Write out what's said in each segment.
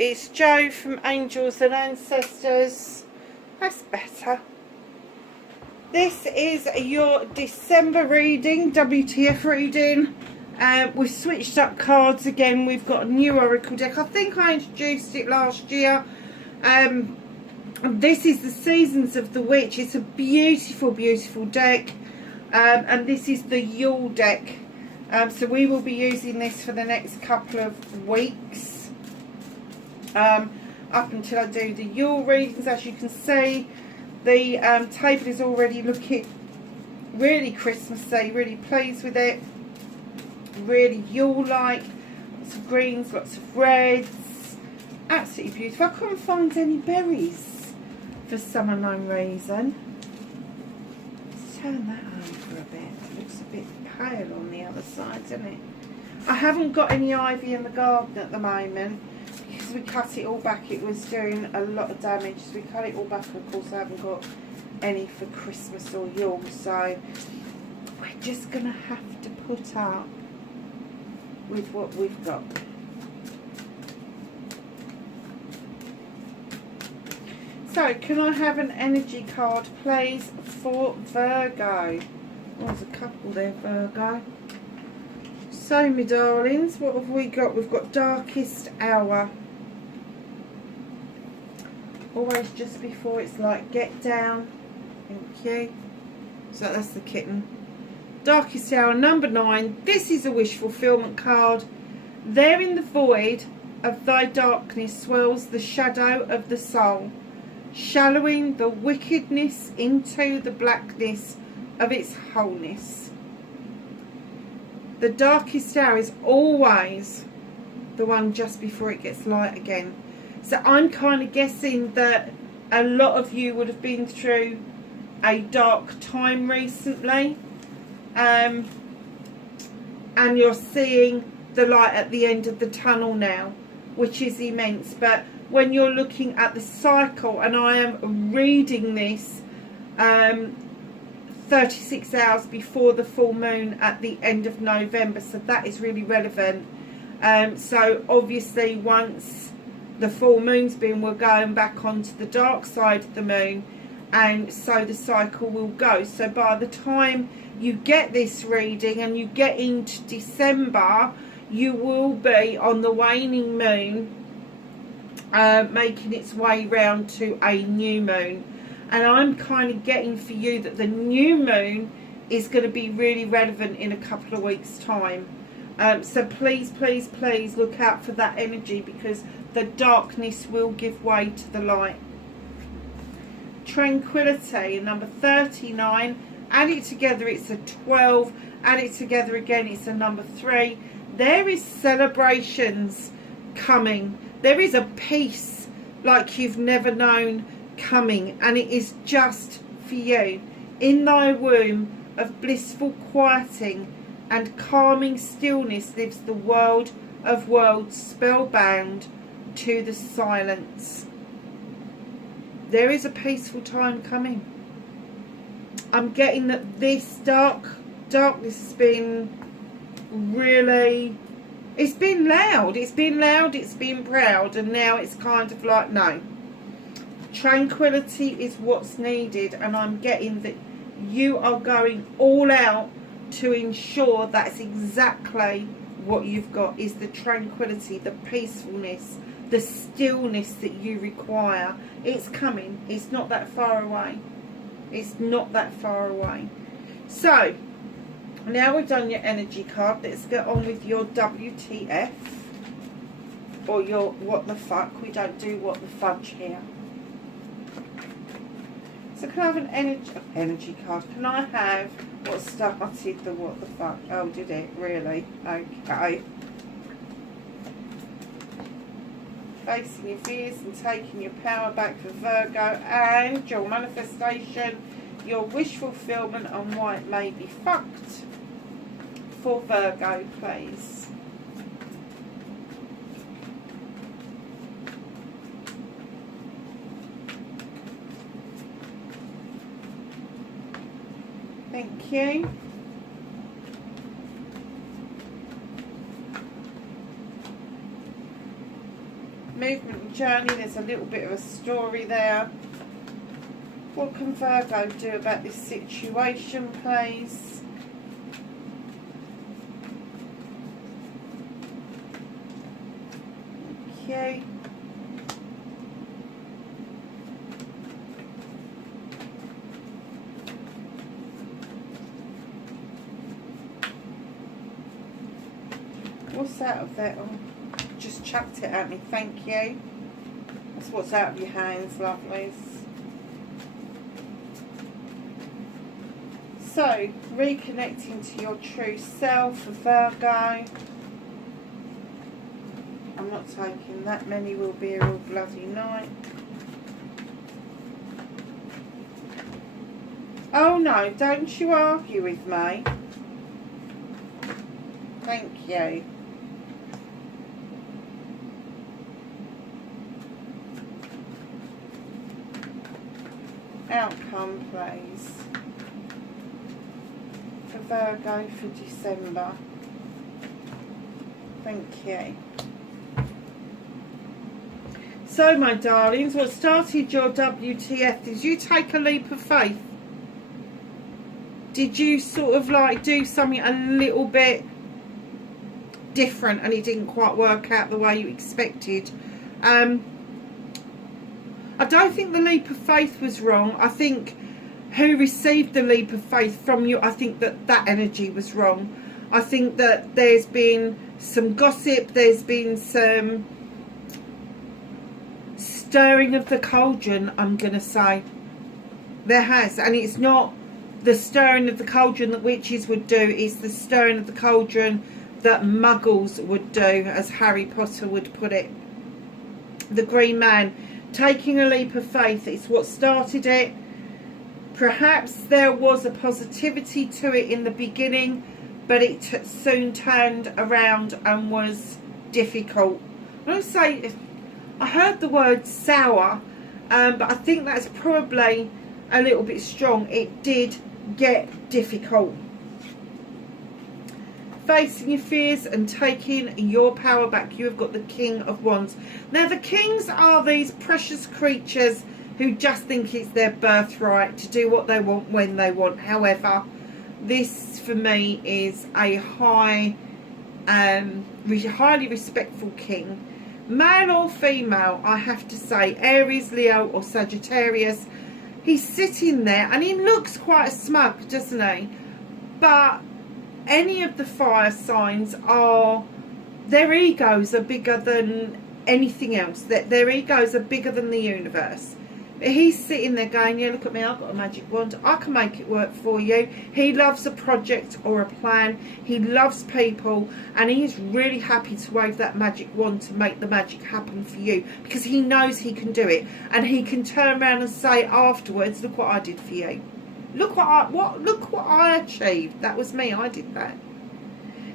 it's Joe from Angels and Ancestors. That's better. This is your December reading, WTF reading. We've switched up cards again. We've got a new Oracle deck. I think I introduced it last year. This is the Seasons of the Witch. It's a beautiful, beautiful deck. And this is the Yule deck. So we will be using this for the next couple of weeks. Up until I do the Yule readings. As you can see, the table is already looking really Christmassy, really pleased with it, really Yule-like. Lots of greens, lots of reds, absolutely beautiful. I couldn't find any berries for some unknown reason. Let's turn that over a bit. It looks a bit pale on the other side, doesn't it? I haven't got any ivy in the garden at the moment. Because we cut it all back, it was doing a lot of damage. So we cut it all back, and of course I haven't got any for Christmas or Yule. So we're just going to have to put up with what we've got. So can I have an energy card, please, for Virgo? Oh, there's a couple there, Virgo. So, my darlings, what have we got? We've got Darkest Hour. Always just before it's like, get down. Thank you. So that's the kitten. Darkest Hour, number 9. This is a wish fulfillment card. There in the void of thy darkness swirls the shadow of the soul, shallowing the wickedness into the blackness of its wholeness. The darkest hour is always the one just before it gets light again. So I'm kind of guessing that a lot of you would have been through a dark time recently. And you're seeing the light at the end of the tunnel now, which is immense. But when you're looking at the cycle, and I am reading this 36 hours before the full moon at the end of November, so that is really relevant. So obviously once the full moon's been, we're going back onto the dark side of the moon, and so the cycle will go. So by the time you get this reading and you get into December, you will be on the waning moon, making its way round to a new moon. And I'm kind of getting for you that the new moon is going to be really relevant in a couple of weeks' time. So please, please, please look out for that energy, because the darkness will give way to the light. Tranquility, number 39. Add it together, it's a 12. Add it together again, it's a number 3. There is celebrations coming. There is a peace like you've never known coming, and it is just for you. In thy womb of blissful quieting and calming stillness lives the world of worlds, spellbound to the silence. There is a peaceful time coming. I'm getting that this darkness has been really, it's been loud, it's been proud, and now it's kind of like, no. Tranquility is what's needed, and I'm getting that you are going all out to ensure that's exactly what you've got, is the tranquility, the peacefulness, the stillness that you require. It's coming. It's not that far away. It's not that far away. So now we've done your energy card, let's get on with your WTF, or your what the fuck. We don't do what the fudge here. So can I have an energy card? Can I have what started the what the fuck? Oh, did it? Really? Okay. Facing your fears and taking your power back for Virgo, and your manifestation, your wish fulfillment, and why it may be fucked for Virgo, please. Thank you. movement and journey. There's a little bit of a story there. What can Virgo do about this situation, please? Okay. What's out of there? Oh, just chucked it at me, thank you. That's what's out of your hands, lovelies. So, reconnecting to your true self for Virgo. I'm not taking that many, will be here all bloody night. Oh no, don't you argue with me. Thank you. Outcome, please. For Virgo for December. Thank you. So, my darlings, what started your WTF is you take a leap of faith. Did you sort of like do something a little bit different and it didn't quite work out the way you expected? I don't think the leap of faith was wrong. I think who received the leap of faith from you, I think that energy was wrong. I think that there's been some gossip, there's been some stirring of the cauldron, I'm going to say. There has, and it's not the stirring of the cauldron that witches would do, it's the stirring of the cauldron that muggles would do, as Harry Potter would put it. The Green Man. Taking a leap of faith is what started it. Perhaps there was a positivity to it in the beginning, but it soon turned around and was difficult. I don't say, I heard the word sour, but I think that's probably a little bit strong. It did get difficult. Facing your fears and taking your power back. You have got the King of Wands. Now, the kings are these precious creatures who just think it's their birthright to do what they want when they want. However, this for me is a highly respectful king. Male or female, I have to say, Aries, Leo or Sagittarius. He's sitting there and he looks quite smug, doesn't he? But any of the fire signs are, their egos are bigger than anything else. Their egos are bigger than the universe. But he's sitting there going, yeah, look at me, I've got a magic wand, I can make it work for you. He loves a project or a plan. He loves people, and he is really happy to wave that magic wand to make the magic happen for you, because he knows he can do it, and he can turn around and say afterwards, look what I did for you. Look what I achieved. That was me. I did that.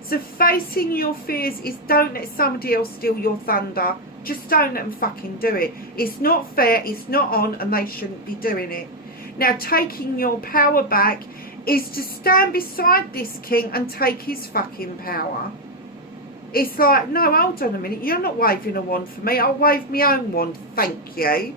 So facing your fears is, don't let somebody else steal your thunder. Just don't let them fucking do it. It's not fair. It's not on, and they shouldn't be doing it. Now, taking your power back is to stand beside this king and take his fucking power. It's like, no, hold on a minute. You're not waving a wand for me. I'll wave my own wand. Thank you,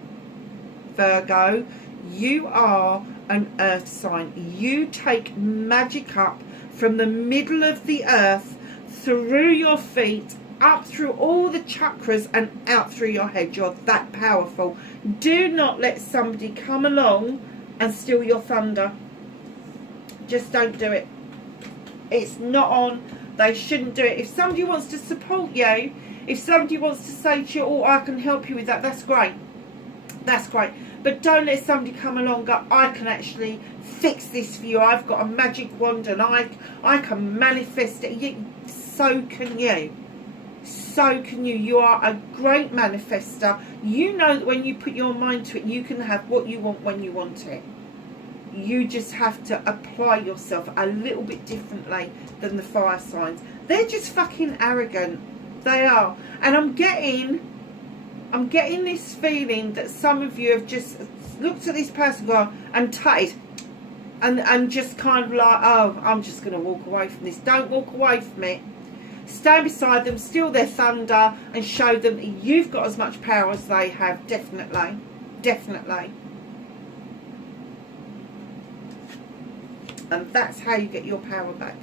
Virgo. You are an earth sign. You take magic up from the middle of the earth, through your feet, up through all the chakras and out through your head. You're that powerful. Do not let somebody come along and steal your thunder. Just don't do it. It's not on. They shouldn't do it. If somebody wants to support you, if somebody wants to say to you, oh, I can help you with that, that's great. That's great. But don't let somebody come along and go, I can actually fix this for you. I've got a magic wand and I can manifest it. So can you. So can you. You are a great manifester. You know that when you put your mind to it, you can have what you want when you want it. You just have to apply yourself a little bit differently than the fire signs. They're just fucking arrogant. They are. And I'm getting this feeling that some of you have just looked at this person and tutted and just kind of like, oh, I'm just going to walk away from this. Don't walk away from it. stand beside them, steal their thunder, and show them that you've got as much power as they have. Definitely. Definitely. And that's how you get your power back.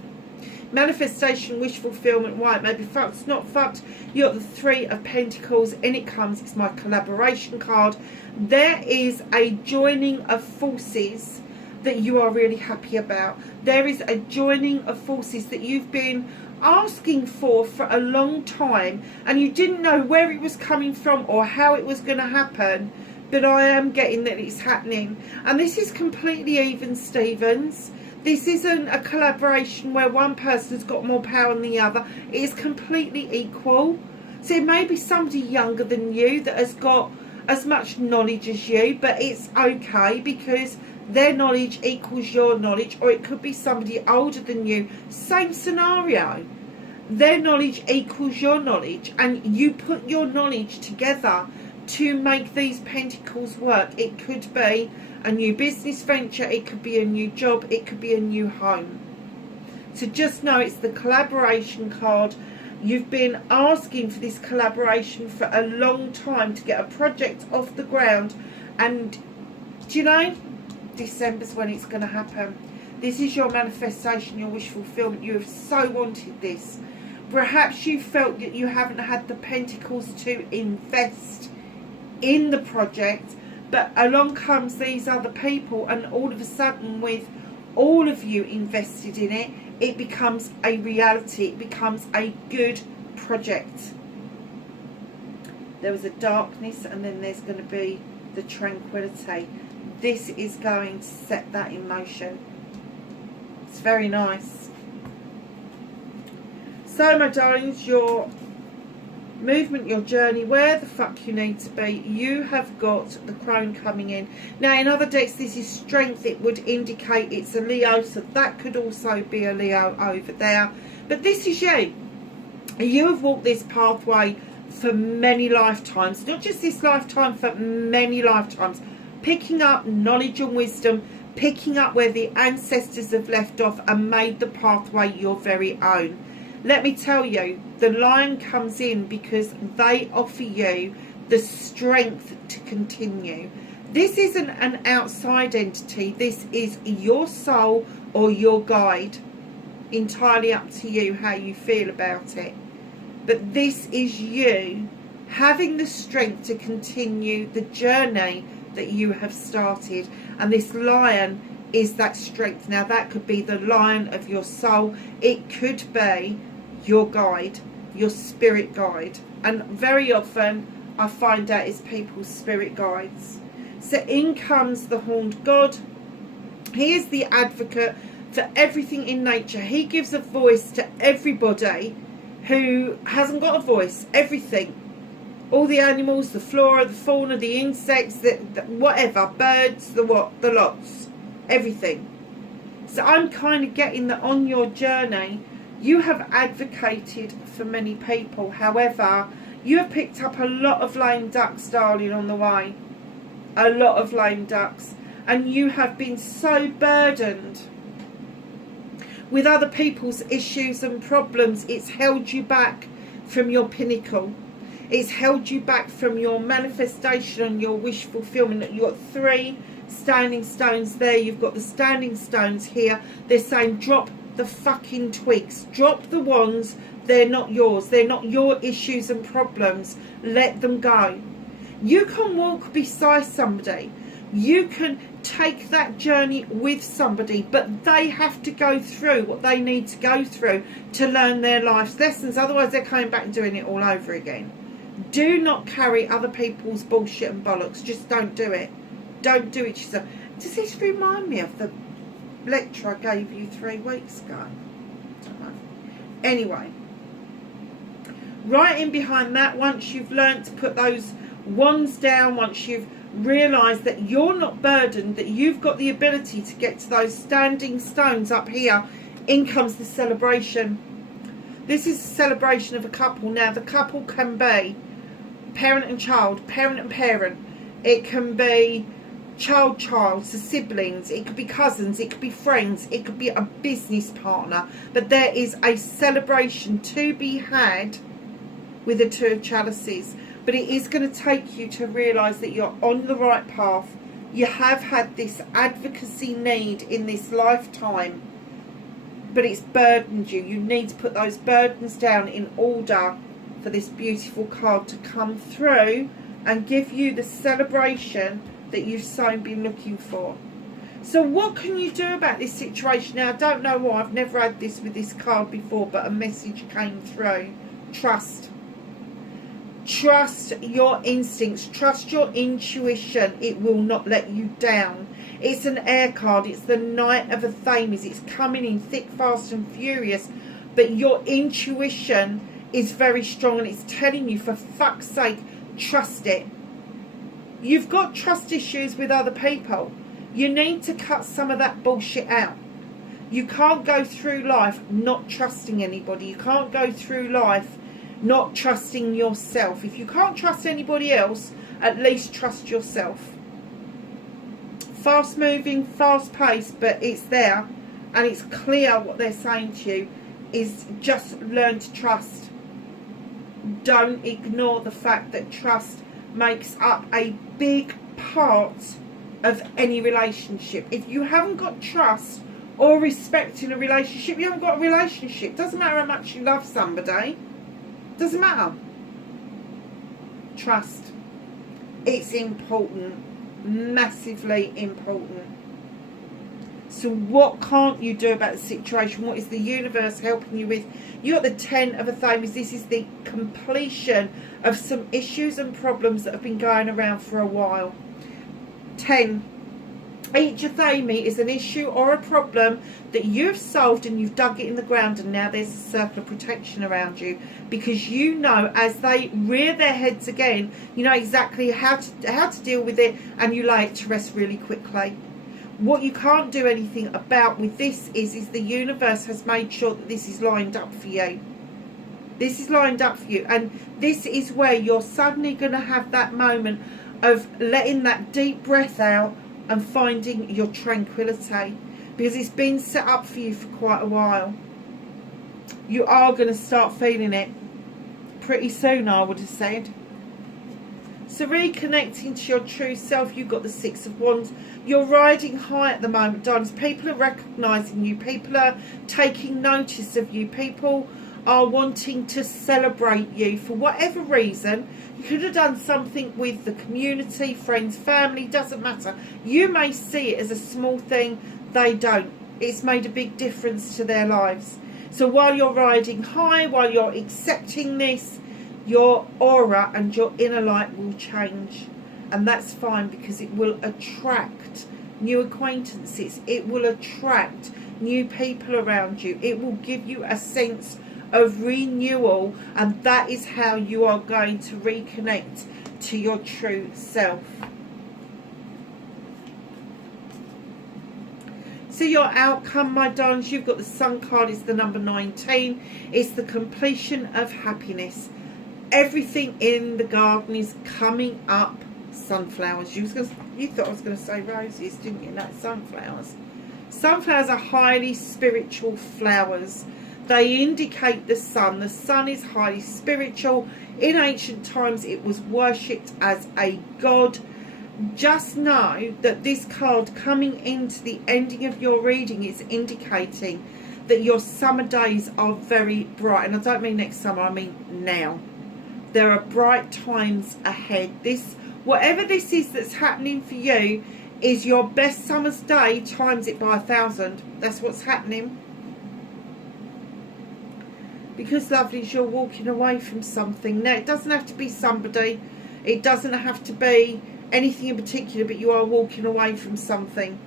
Manifestation, wish fulfillment. Why it may be fucked, it's not fucked. You got the Three of Pentacles. In it comes, it's my collaboration card. There is a joining of forces that you are really happy about. There is a joining of forces that you've been asking for a long time, and you didn't know where it was coming from or how it was going to happen. But I am getting that it's happening. And this is completely even, Stevens. This isn't a collaboration where one person's got more power than the other. It is completely equal. So it may be somebody younger than you that has got as much knowledge as you, but it's okay because their knowledge equals your knowledge. Or it could be somebody older than you. Same scenario. Their knowledge equals your knowledge, and you put your knowledge together to make these pentacles work. It could be a new business venture, it could be a new job, it could be a new home. So just know it's the collaboration card. You've been asking for this collaboration for a long time to get a project off the ground, and do you know, December's when it's going to happen. This is your manifestation, your wish fulfillment. You have so wanted this. Perhaps you felt that you haven't had the pentacles to invest in the project, but along comes these other people, and all of a sudden, with all of you invested in it, it becomes a reality. It becomes a good project. There was a darkness, and then there's going to be the tranquility. This is going to set that in motion. It's very nice. So, my darlings, your movement, your journey, where the fuck you need to be. You have got the crone coming in. Now, in other decks, this is strength. It would indicate it's a Leo, so that could also be a Leo over there. But this is you. You have walked this pathway for many lifetimes. Not just this lifetime, for many lifetimes. Picking up knowledge and wisdom, picking up where the ancestors have left off and made the pathway your very own. Let me tell you, the Lion comes in because they offer you the strength to continue. This isn't an outside entity. This is your soul or your guide. Entirely up to you how you feel about it. But this is you having the strength to continue the journey that you have started. And this Lion is that strength. Now, that could be the Lion of your soul. It could be your guide, your spirit guide. And very often I find out it's people's spirit guides. So in comes the horned god. He is the advocate for everything in nature. He gives a voice to everybody who hasn't got a voice. Everything. All the animals, the flora, the fauna, the insects, the whatever, birds, the what, the lots, everything. So I'm kind of getting that on your journey, you have advocated for many people. However, you have picked up a lot of lame ducks, darling, on the way. A lot of lame ducks. And you have been so burdened with other people's issues and problems. It's held you back from your pinnacle. It's held you back from your manifestation and your wish fulfillment. You've got 3 standing stones there. You've got the standing stones here. They're saying drop the fucking twigs. Drop the wands. They're not yours. They're not your issues and problems. Let them go. You can walk beside somebody. You can take that journey with somebody, but they have to go through what they need to go through to learn their life's lessons. Otherwise, they're coming back and doing it all over again. Do not carry other people's bullshit and bollocks. Just don't do it. Don't do it yourself. Does this remind me of the lecture I gave you 3 weeks ago? I don't know. Anyway, right in behind that, once you've learnt to put those wands down, once you've realised that you're not burdened, that you've got the ability to get to those standing stones up here, in comes the celebration. This is a celebration of a couple. Now, the couple can be parent and child, parent and parent. It can be child, so siblings, it could be cousins, it could be friends, it could be a business partner, but there is a celebration to be had with the Two of Chalices. But it is going to take you to realise that you're on the right path. You have had this advocacy need in this lifetime, but it's burdened you. You need to put those burdens down in order for this beautiful card to come through and give you the celebration that you've so been looking for. So what can you do about this situation? Now, I don't know why, I've never had this with this card before, but a message came through. Trust. Trust your instincts. Trust your intuition. It will not let you down. It's an air card. It's the Knight of Athames. It's coming in thick, fast and furious. But your intuition is very strong, and it's telling you, for fuck's sake, trust it. You've got trust issues with other people. You need to cut some of that bullshit out. You can't go through life not trusting anybody. You can't go through life not trusting yourself. If you can't trust anybody else, at least trust yourself. Fast moving, fast paced, but it's there, and it's clear what they're saying to you is just learn to trust. Don't ignore the fact that trust makes up a big part of any relationship. If you haven't got trust or respect in a relationship, you haven't got a relationship. Doesn't matter how much you love somebody. Doesn't matter. Trust. It's important. Massively important. So what can't you do about the situation? What is the universe helping you with? You got the 10 of Athames. This is the completion of some issues and problems that have been going around for a while. 10. Each Athame is an issue or a problem that you've solved and you've dug it in the ground, and now there's a circle of protection around you, because you know as they rear their heads again, you know exactly how to deal with it, and you lay it to rest really quickly. What you can't do anything about with this is the universe has made sure that this is lined up for you. This is lined up for you, and this is where you're suddenly going to have that moment of letting that deep breath out and finding your tranquility, because it's been set up for you for quite a while. You are going to start feeling it pretty soon, I would have said. So reconnecting to your true self, you've got the 6 of Wands. You're riding high at the moment, darlings. People are recognising you. People are taking notice of you. People are wanting to celebrate you for whatever reason. You could have done something with the community, friends, family, doesn't matter. You may see it as a small thing. They don't. It's made a big difference to their lives. So while you're riding high, while you're accepting this, your aura and your inner light will change, and that's fine, because it will attract new acquaintances, it will attract new people around you, it will give you a sense of renewal, and that is how you are going to reconnect to your true self. So your outcome, my darlings, you've got the Sun card, it's the number 19, it's the completion of happiness. Everything in the garden is coming up. Sunflowers. You thought I was going to say roses, didn't you? No, sunflowers. Sunflowers are highly spiritual flowers. They indicate the sun. The sun is highly spiritual. In ancient times, it was worshipped as a god. Just know that this card coming into the ending of your reading is indicating that your summer days are very bright. And I don't mean next summer, I mean now. There are bright times ahead. Whatever this is that's happening for you is your best summer's day times it by 1,000. That's what's happening. Because, lovelies, you're walking away from something. Now, it doesn't have to be somebody. It doesn't have to be anything in particular, but you are walking away from something.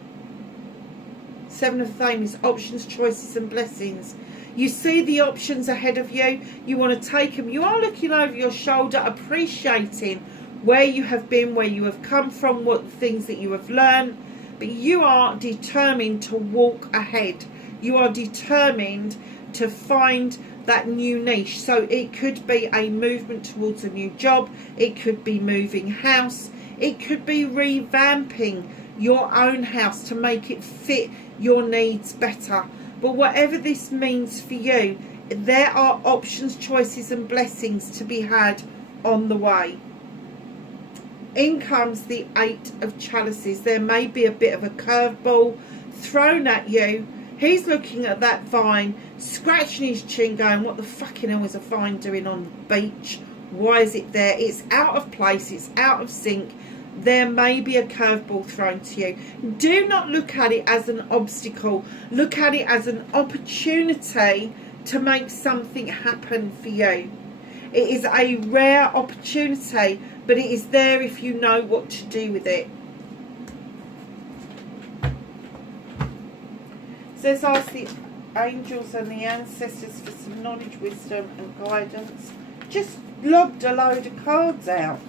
7 of Flames, options, choices and blessings. You see the options ahead of you. You want to take them. You are looking over your shoulder, appreciating where you have been, where you have come from, what things that you have learned. But you are determined to walk ahead. You are determined to find that new niche. So it could be a movement towards a new job. It could be moving house. It could be revamping your own house to make it fit your needs better. But whatever this means for you, there are options, choices and blessings to be had on the way. In comes the Eight of Chalices. There may be a bit of a curveball thrown at you. He's looking at that vine, scratching his chin, going, what the fucking hell is a vine doing on the beach? Why is it there? It's out of place. It's out of sync. There may be a curveball thrown to you. Do not look at it as an obstacle. Look at it as an opportunity to make something happen for you. It is a rare opportunity, but it is there if you know what to do with it. So let's ask the angels and the ancestors for some knowledge, wisdom and guidance. Just lobbed a load of cards out.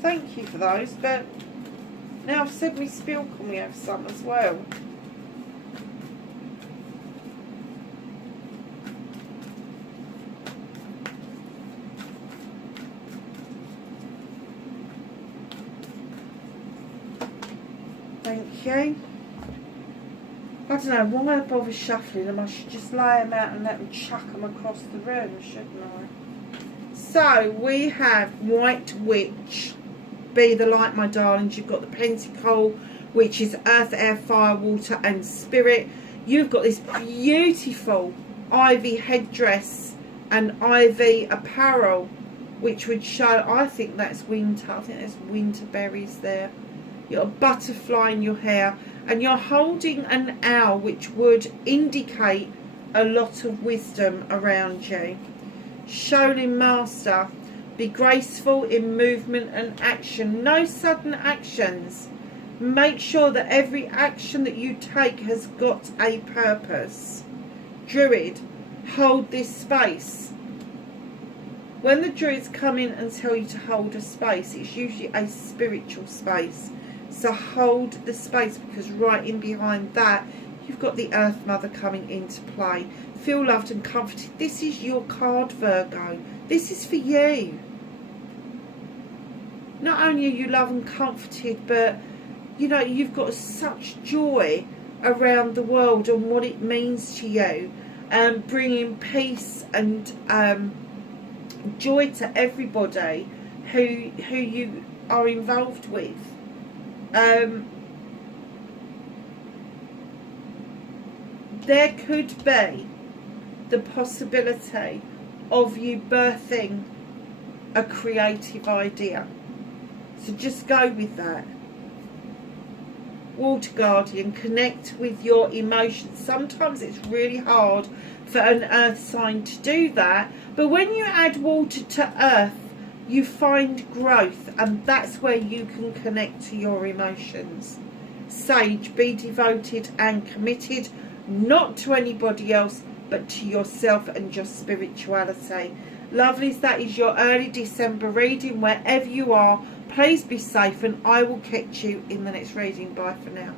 Thank you for those, but now I've said me spiel, can we have some as well? Thank you. I don't know, why bother shuffling them? I should just lay them out and let them chuck them across the room, shouldn't I? So, we have White Witch. Be the light, my darlings. You've got the Pentacle, which is earth, air, fire, water and spirit. You've got this beautiful ivy headdress and ivy apparel, which would show, I think that's winter. I think there's winter berries there. You've got a butterfly in your hair, and you're holding an owl, which would indicate a lot of wisdom around you. Shaolin Master, be graceful in movement and action. No sudden actions. Make sure that every action that you take has got a purpose. Druid, hold this space. When the druids come in and tell you to hold a space, it's usually a spiritual space. So hold the space, because right in behind that, you've got the Earth Mother coming into play. Feel loved and comforted. This is your card, Virgo. This is for you. Not only are you loved and comforted, but you know, you've got such joy around the world and what it means to you, and bringing peace and joy to everybody who you are involved with. There could be the possibility of you birthing a creative idea. So just go with that. Water Guardian, connect with your emotions. Sometimes it's really hard for an earth sign to do that, but when you add water to earth, you find growth, and that's where you can connect to your emotions. Sage, be devoted and committed, not to anybody else, but to yourself and your spirituality. Lovelies, that is your early December reading. Wherever you are, please be safe, and I will catch you in the next reading. Bye for now.